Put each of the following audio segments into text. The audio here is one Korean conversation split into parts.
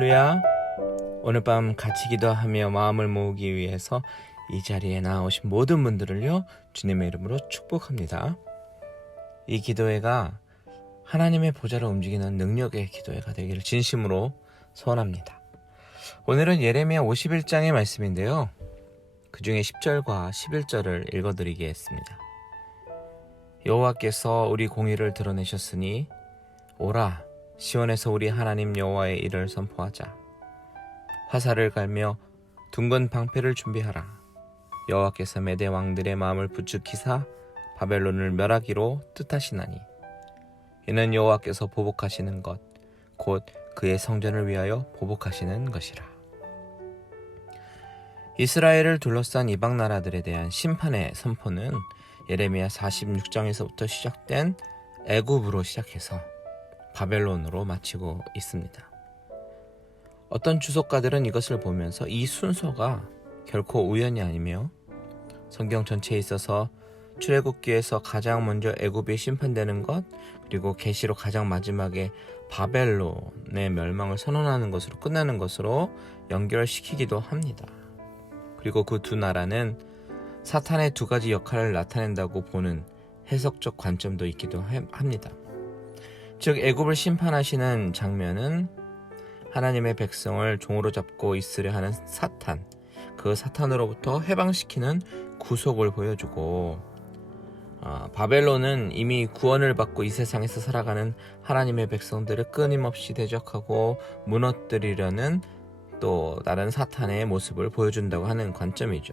할렐루야. 오늘 밤 같이 기도하며 마음을 모으기 위해서 이 자리에 나오신 모든 분들을요, 주님의 이름으로 축복합니다. 이 기도회가 하나님의 보좌를 움직이는 능력의 기도회가 되기를 진심으로 소원합니다. 오늘은 예레미야 51장의 말씀인데요, 그 중에 10절과 11절을 읽어드리겠습니다. 여호와께서 우리 공의를 드러내셨으니 오라, 시온에서 우리 하나님 여호와의 일을 선포하자. 화살을 갈며 둥근 방패를 준비하라. 여호와께서 메대 왕들의 마음을 부추기사 바벨론을 멸하기로 뜻하시나니 이는 여호와께서 보복하시는 것, 곧 그의 성전을 위하여 보복하시는 것이라. 이스라엘을 둘러싼 이방 나라들에 대한 심판의 선포는 예레미야 46장에서부터 시작된 애굽으로 시작해서 바벨론으로 마치고 있습니다. 어떤 주석가들은 이것을 보면서 이 순서가 결코 우연이 아니며 성경 전체에 있어서 출애굽기에서 가장 먼저 애굽이 심판되는 것, 그리고 계시록 가장 마지막에 바벨론의 멸망을 선언하는 것으로 끝나는 것으로 연결시키기도 합니다. 그리고 그 두 나라는 사탄의 두 가지 역할을 나타낸다고 보는 해석적 관점도 있기도 합니다. 즉, 애굽을 심판하시는 장면은 하나님의 백성을 종으로 잡고 있으려 하는 사탄, 그 사탄으로부터 해방시키는 구속을 보여주고, 바벨론은 이미 구원을 받고 이 세상에서 살아가는 하나님의 백성들을 끊임없이 대적하고 무너뜨리려는 또 다른 사탄의 모습을 보여준다고 하는 관점이죠.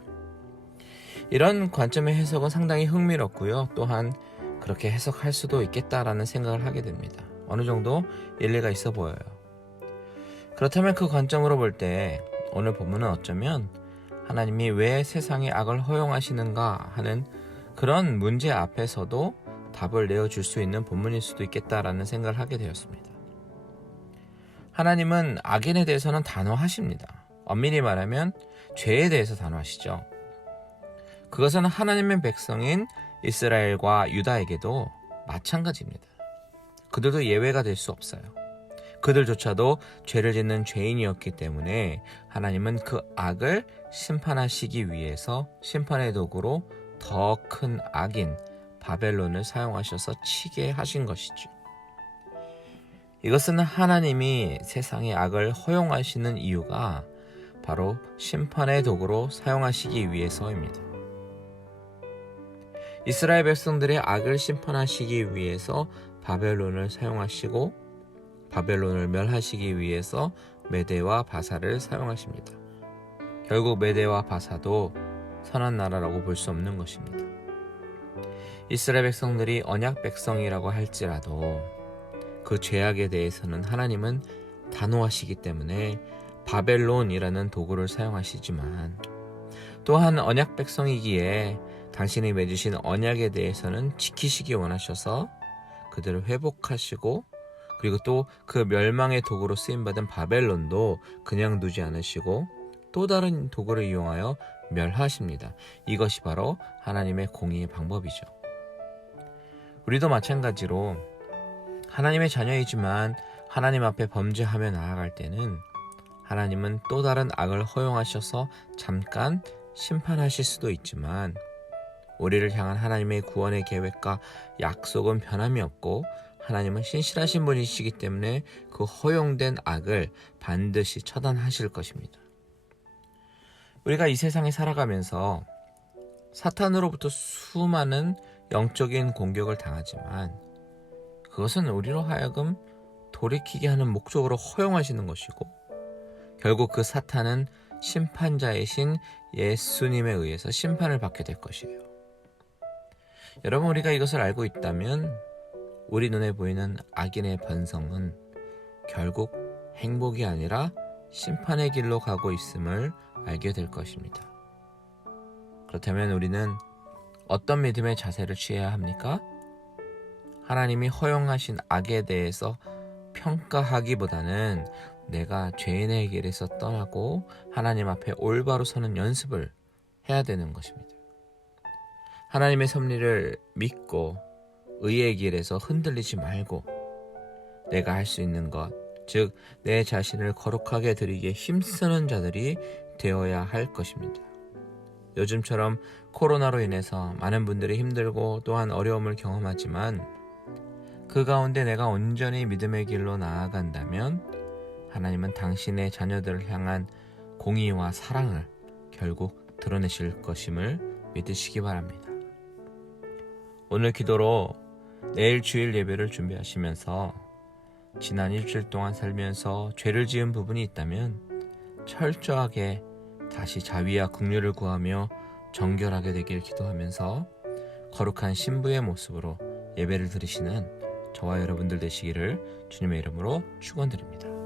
이런 관점의 해석은 상당히 흥미롭고요, 또한 그렇게 해석할 수도 있겠다라는 생각을 하게 됩니다. 어느 정도 일리가 있어 보여요. 그렇다면 그 관점으로 볼 때 오늘 본문은 어쩌면 하나님이 왜 세상의 악을 허용하시는가 하는 그런 문제 앞에서도 답을 내어줄 수 있는 본문일 수도 있겠다라는 생각을 하게 되었습니다. 하나님은 악인에 대해서는 단호하십니다. 엄밀히 말하면 죄에 대해서 단호하시죠. 그것은 하나님의 백성인 이스라엘과 유다에게도 마찬가지입니다. 그들도 예외가 될 수 없어요. 그들조차도 죄를 짓는 죄인이었기 때문에 하나님은 그 악을 심판하시기 위해서 심판의 도구로 더 큰 악인 바벨론을 사용하셔서 치게 하신 것이죠. 이것은 하나님이 세상의 악을 허용하시는 이유가 바로 심판의 도구로 사용하시기 위해서입니다. 이스라엘 백성들의 악을 심판하시기 위해서 바벨론을 사용하시고, 바벨론을 멸하시기 위해서 메대와 바사를 사용하십니다. 결국 메대와 바사도 선한 나라라고 볼 수 없는 것입니다. 이스라엘 백성들이 언약 백성이라고 할지라도 그 죄악에 대해서는 하나님은 단호하시기 때문에 바벨론이라는 도구를 사용하시지만, 또한 언약 백성이기에 당신이 맺으신 언약에 대해서는 지키시기 원하셔서 그들을 회복하시고, 그리고 또 그 멸망의 도구로 쓰임받은 바벨론도 그냥 두지 않으시고 또 다른 도구를 이용하여 멸하십니다. 이것이 바로 하나님의 공의의 방법이죠. 우리도 마찬가지로 하나님의 자녀이지만 하나님 앞에 범죄하며 나아갈 때는 하나님은 또 다른 악을 허용하셔서 잠깐 심판하실 수도 있지만, 우리를 향한 하나님의 구원의 계획과 약속은 변함이 없고 하나님은 신실하신 분이시기 때문에 그 허용된 악을 반드시 처단하실 것입니다. 우리가 이 세상에 살아가면서 사탄으로부터 수많은 영적인 공격을 당하지만 그것은 우리로 하여금 돌이키게 하는 목적으로 허용하시는 것이고, 결국 그 사탄은 심판자이신 예수님에 의해서 심판을 받게 될 것이에요. 여러분, 우리가 이것을 알고 있다면 우리 눈에 보이는 악인의 번성은 결국 행복이 아니라 심판의 길로 가고 있음을 알게 될 것입니다. 그렇다면 우리는 어떤 믿음의 자세를 취해야 합니까? 하나님이 허용하신 악에 대해서 평가하기보다는 내가 죄인의 길에서 떠나고 하나님 앞에 올바로 서는 연습을 해야 되는 것입니다. 하나님의 섭리를 믿고 의의 길에서 흔들리지 말고 내가 할 수 있는 것, 즉 내 자신을 거룩하게 드리기에 힘쓰는 자들이 되어야 할 것입니다. 요즘처럼 코로나로 인해서 많은 분들이 힘들고 또한 어려움을 경험하지만 그 가운데 내가 온전히 믿음의 길로 나아간다면 하나님은 당신의 자녀들을 향한 공의와 사랑을 결국 드러내실 것임을 믿으시기 바랍니다. 오늘 기도로 내일 주일 예배를 준비하시면서 지난 일주일 동안 살면서 죄를 지은 부분이 있다면 철저하게 다시 자비와 긍휼을 구하며 정결하게 되길 기도하면서 거룩한 신부의 모습으로 예배를 드리시는 저와 여러분들 되시기를 주님의 이름으로 축원드립니다.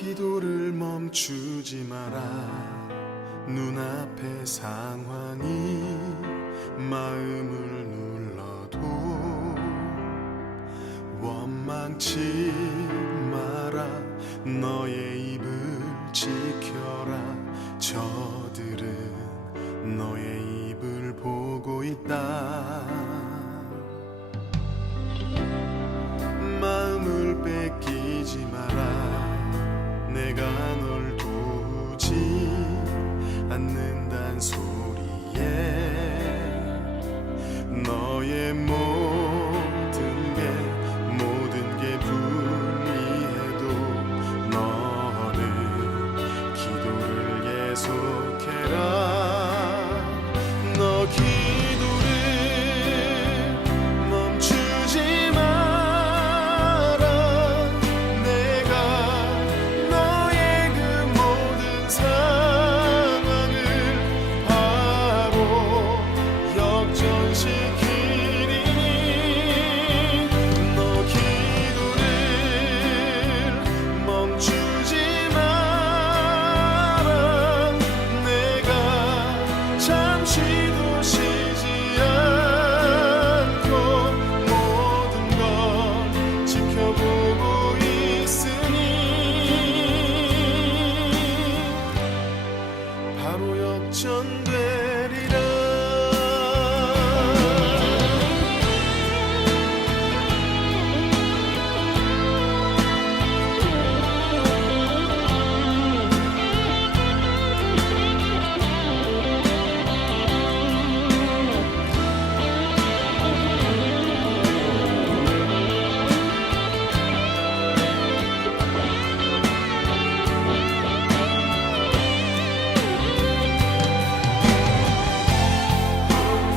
기도를 멈추지 마라. 눈앞의 상황이 마음을 눌러도 원망치 마라. 너의 입을 지켜라. 저들은 너의 입을 보고 있다. 마음을 뺏기지 마라. 내가 널 도우지 않는단 소리에 너의 모든 게 불리해도 너는 기도를 계속해라. 너 기도를 멈추지 마라. 내가 너의 그 모든 상황을 바로 역전시키리니 너 기도를 멈추지 마라. 내가 잠시도 쉬지 않고 모든 걸 지켜보고 있으니 바로 역전되리라.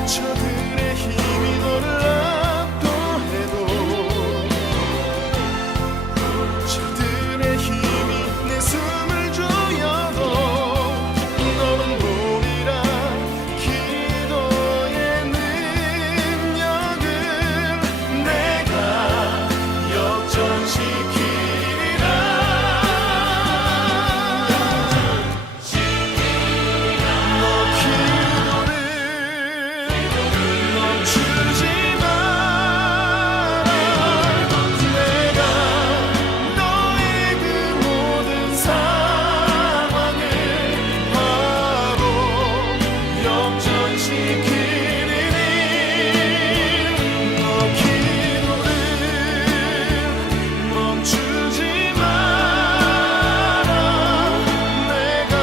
저들의 힘이 너를 압도해도 저들의 힘이 내 숨을 조여도 너는 보리라. 기도의 능력을 내가 역전시키리라. 너 기도를 멈추지 마라. 내가 너의 그 모든 상황을 바로 역전시키리니 너 기도를 멈추지 마라. 내가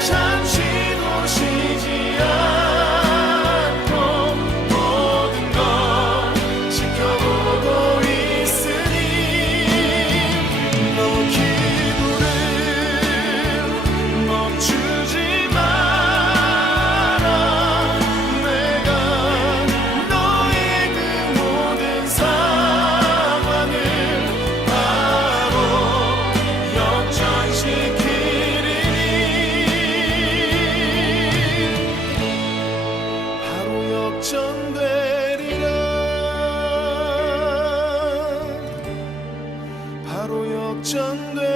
잠시도 쉬지 않고 모든 걸 지켜보고 있으니 너 기도를 멈추지 마라. 내가 너의 그 모든 상황을 바로 역전시키리니 바로 역전되리라. 바로 역전되리라.